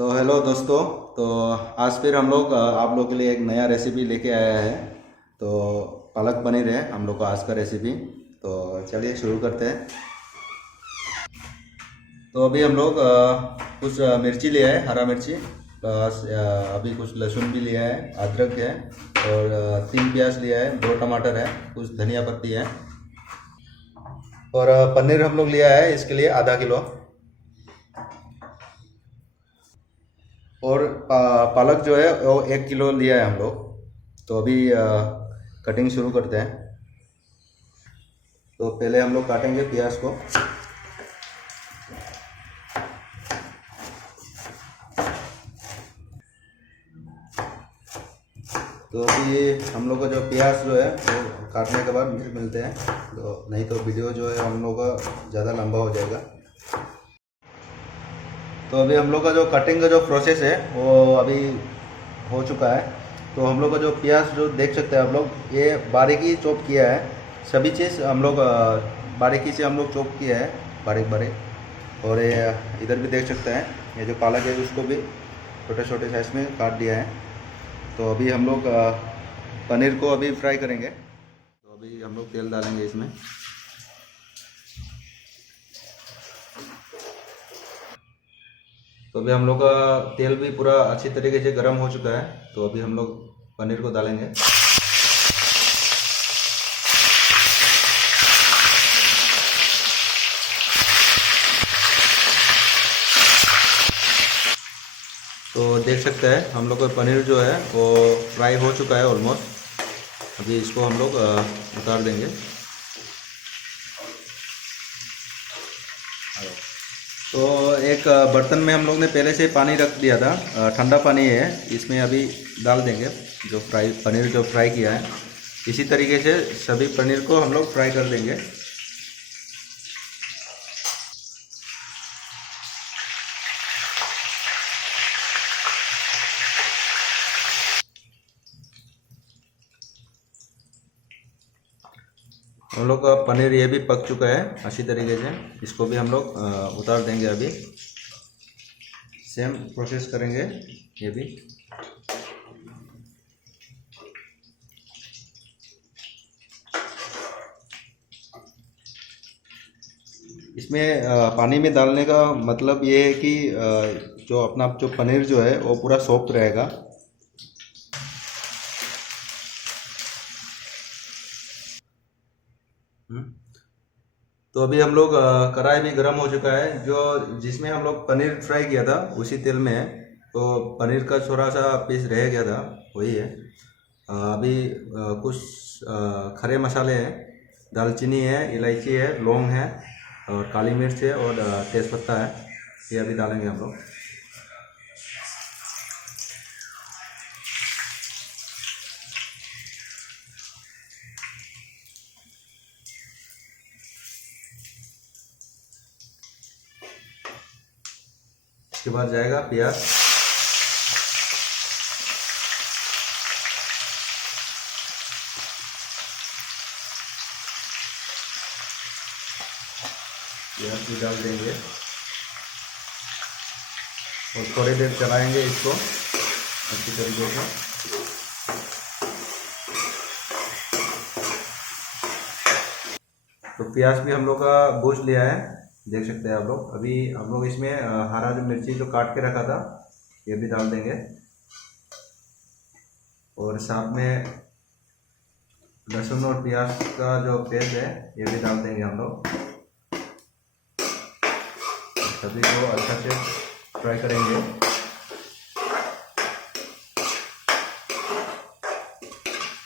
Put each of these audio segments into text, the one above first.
तो हेलो दोस्तों। तो आज फिर हम लोग आप लोग के लिए एक नया रेसिपी लेके आया है। तो पालक पनीर है हम लोग का आज का रेसिपी। तो चलिए शुरू करते हैं। तो अभी हम लोग कुछ मिर्ची लिया है, हरा मिर्ची प्लस अभी कुछ लहसुन भी लिया है, अदरक है और 3 प्याज लिया है, 2 टमाटर है, कुछ धनिया पत्ती है और पनीर हम लोग लिया है इसके लिए आधा किलो। और पालक जो है वो 1 किलो लिया है हम लोग। तो अभी कटिंग शुरू करते हैं। तो पहले हम लोग काटेंगे प्याज को। तो अभी हम लोग का जो प्याज जो है वो काटने के बाद फिर मिलते हैं। तो नहीं तो वीडियो जो है हम लोग का ज़्यादा लंबा हो जाएगा। तो अभी हम लोग का जो कटिंग का जो प्रोसेस है वो अभी हो चुका है। तो हम लोग का जो प्याज जो देख सकते हैं आप लोग, ये बारीकी चॉप किया है। सभी चीज़ हम लोग बारीकी से हम लोग चॉप किया है, बारीक बारीक। और ये इधर भी देख सकते हैं, ये जो पालक है उसको भी छोटे छोटे साइज में काट दिया है। तो अभी हम लोग पनीर को अभी फ्राई करेंगे। तो अभी हम लोग तेल डालेंगे इसमें। तो अभी हम लोग का तेल भी पूरा अच्छी तरीके से गर्म हो चुका है। तो अभी हम लोग पनीर को डालेंगे। तो देख सकते हैं हम लोग का पनीर जो है वो फ्राई हो चुका है ऑलमोस्ट। अभी इसको हम लोग उतार देंगे। तो एक बर्तन में हम लोग ने पहले से पानी रख दिया था, ठंडा पानी है, इसमें अभी डाल देंगे जो पनीर जो फ्राई किया है। इसी तरीके से सभी पनीर को हम लोग फ्राई कर देंगे। हम लोग का पनीर ये भी पक चुका है अच्छी तरीके से। इसको भी हम लोग उतार देंगे। अभी सेम प्रोसेस करेंगे ये भी। इसमें पानी में डालने का मतलब ये है कि जो अपना जो पनीर जो है वो पूरा सॉफ्ट रहेगा। तो अभी हम लोग कढ़ाई भी गर्म हो चुका है, जो जिसमें हम लोग पनीर फ्राई किया था उसी तेल में है। तो पनीर का थोड़ा सा पीस रह गया था, वही है। अभी कुछ खड़े मसाले हैं, दालचीनी है, इलायची है, लौंग है और काली मिर्च है और तेज़पत्ता है, ये अभी डालेंगे हम लोग। इसके बाद जाएगा प्याज। प्याज भी डाल देंगे और थोड़ी देर चलाएंगे इसको अच्छी तरीके से। तो प्याज भी हम लोग का भून लिया है, देख सकते हैं आप लोग। अभी हम लोग इसमें हरा जो मिर्ची जो काट के रखा था ये भी डाल देंगे और साथ में लहसुन और प्याज का जो पेस्ट है ये भी डाल देंगे हम लोग। सभी को अच्छा से फ्राई करेंगे।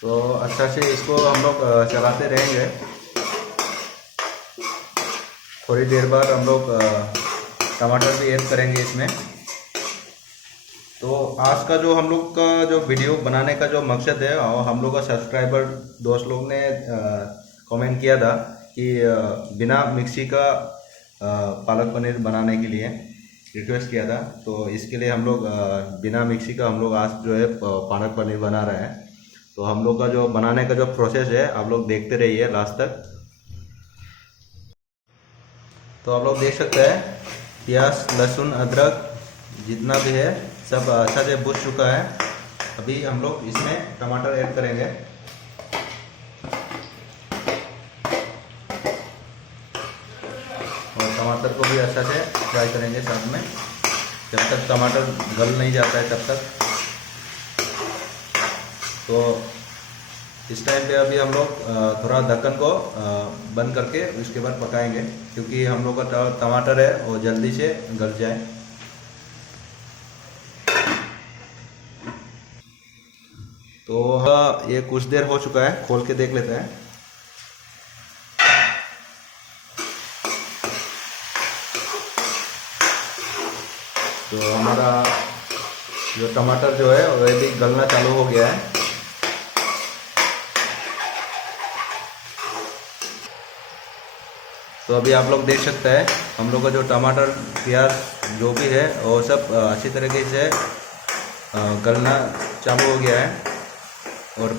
तो अच्छा से इसको हम लोग चलाते रहेंगे। थोड़ी देर बाद हम लोग टमाटर भी ऐड करेंगे इसमें। तो आज का जो हम लोग का जो वीडियो बनाने का जो मकसद है, और हम लोग का सब्सक्राइबर दोस्त लोग ने कमेंट किया था कि बिना मिक्सी का पालक पनीर बनाने के लिए रिक्वेस्ट किया था। तो इसके लिए हम लोग बिना मिक्सी का हम लोग आज जो है पालक पनीर बना रहे हैं। तो हम लोग का जो बनाने का जो प्रोसेस है आप लोग देखते रहिए लास्ट तक। तो आप लोग देख सकते हैं प्याज, लहसुन, अदरक जितना भी है सब अच्छा से भुन चुका है। अभी हम लोग इसमें टमाटर ऐड करेंगे। और टमाटर को भी अच्छा से फ्राई करेंगे साथ में, जब तक टमाटर गल नहीं जाता है तब तक। तो इस टाइम पे अभी हम लोग थोड़ा ढक्कन को बंद करके उसके बाद पकाएंगे, क्योंकि हम लोग का टमाटर है वो जल्दी से गल जाए। तो ये कुछ देर हो चुका है, खोल के देख लेते हैं। तो हमारा जो टमाटर जो है वह भी गलना चालू हो गया है। तो अभी आप लोग देख सकते हैं हम लोग का जो टमाटर प्याज जो भी है वो सब अच्छी तरीके से गलना चालू हो गया है और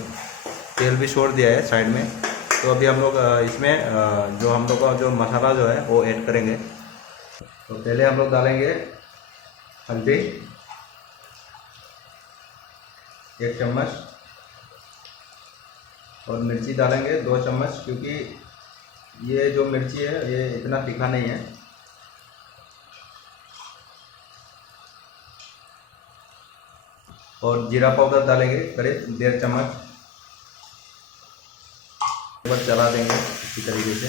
तेल भी छोड़ दिया है साइड में। तो अभी हम लोग इसमें जो हम लोग का जो मसाला जो है वो ऐड करेंगे। तो पहले हम लोग डालेंगे हल्दी 1 चम्मच और मिर्ची डालेंगे 2 चम्मच, क्योंकि ये जो मिर्ची है ये इतना तीखा नहीं है। और जीरा पाउडर डालेंगे करीब 1.5 चम्मच। बस चला देंगे इसी तरीके से।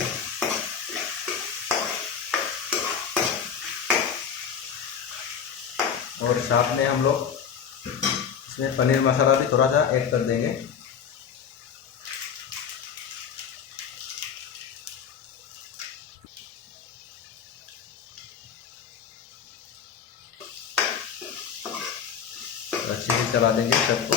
और साथ में हम लोग इसमें पनीर मसाला भी थोड़ा सा ऐड कर देंगे। अच्छे से चला देंगे सबको।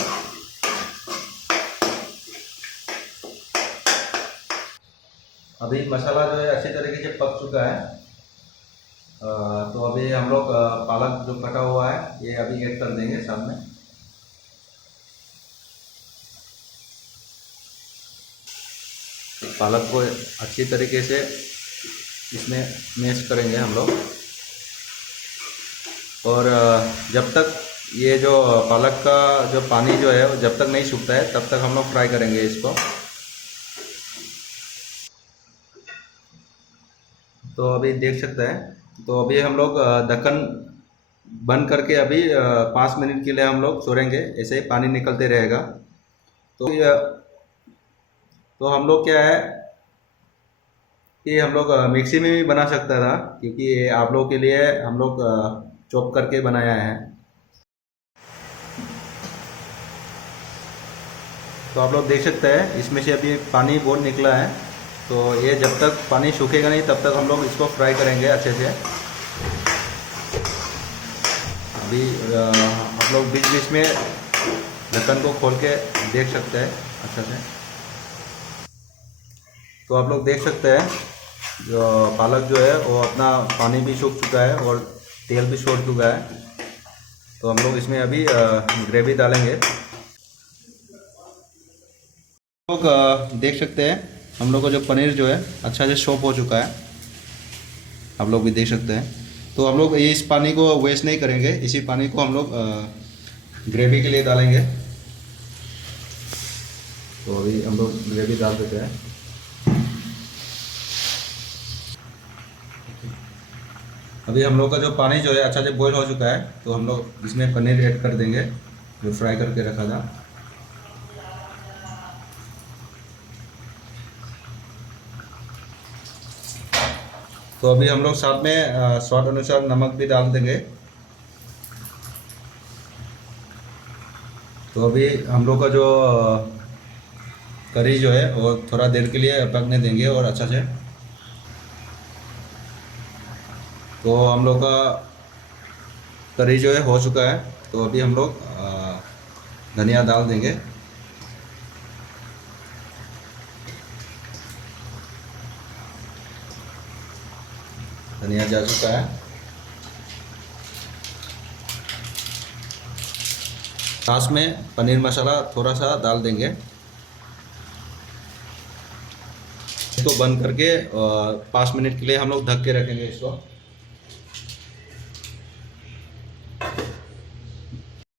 अभी मसाला जो है अच्छी तरीके से पक चुका है। तो अभी हम लोग पालक जो कटा हुआ है ये अभी ऐड कर देंगे साथ में। पालक को अच्छी तरीके से इसमें मैश करेंगे हम लोग। और जब तक ये जो पालक का जो पानी जो है जब तक नहीं सूखता है तब तक हम लोग फ्राई करेंगे इसको। तो अभी देख सकते हैं, तो अभी हम लोग ढक्कन बंद करके अभी 5 मिनट के लिए हम लोग छोड़ेंगे, ऐसे ही पानी निकलते रहेगा। तो हम लोग क्या है कि हम लोग मिक्सी में भी बना सकता था, क्योंकि आप लोगों के लिए हम लोग चॉप करके बनाया है। तो आप लोग देख सकते हैं इसमें से अभी पानी बहुत निकला है। तो ये जब तक पानी सूखेगा नहीं तब तक हम लोग इसको फ्राई करेंगे अच्छे से। अभी आप लोग बीच बीच में ढक्कन को खोल के देख सकते हैं अच्छा से। तो आप लोग देख सकते हैं जो पालक जो है वो अपना पानी भी सूख चुका है और तेल भी छोड़ चुका है। तो हम लोग इसमें अभी ग्रेवी डालेंगे। लोग देख सकते हैं हम लोग का जो पनीर जो है अच्छा से सॉफ्ट हो चुका है, आप लोग भी देख सकते हैं। तो हम लोग इस पानी को वेस्ट नहीं करेंगे, इसी पानी को हम लोग ग्रेवी के लिए डालेंगे। तो अभी हम लोग ग्रेवी डाल देते हैं। अभी हम लोग का जो पानी जो है अच्छा से बॉईल हो चुका है, तो हम लोग इसमें पनीर ऐड कर देंगे जो फ्राई करके रखा था। तो अभी हम लोग साथ में स्वाद अनुसार नमक भी डाल देंगे। तो अभी हम लोग का जो करी जो है वो थोड़ा देर के लिए पकने देंगे और अच्छा से। तो हम लोग का करी जो है हो चुका है, तो अभी हम लोग धनिया डाल देंगे। धनिया जा चुका है। लास्ट में पनीर मसाला थोड़ा सा डाल देंगे। इसको बंद करके 5 मिनट के लिए हम लोग ढक के रखेंगे इसको।